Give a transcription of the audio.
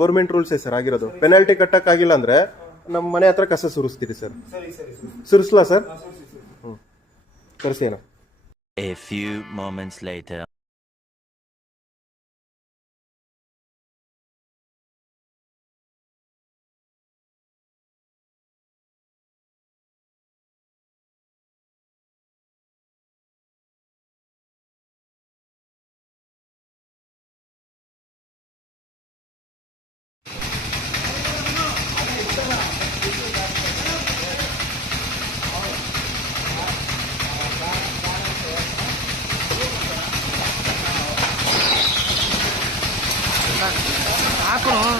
Government ರೂಲ್ಸೇ sir ಆಗಿರೋದು. Penalty ಕಟ್ಟಕ್ ಆಗಿಲ್ಲ ಅಂದ್ರೆ ನಮ್ಮ ಮನೆ ಹತ್ರ ಕಸ ಸುರಿಸ್ತೀರಿ ಸರ್. ಸುರಿಸ್ಲಾ ಸರ್? ತರಿಸಿ. A few moments later. ಹಾಕೋಣ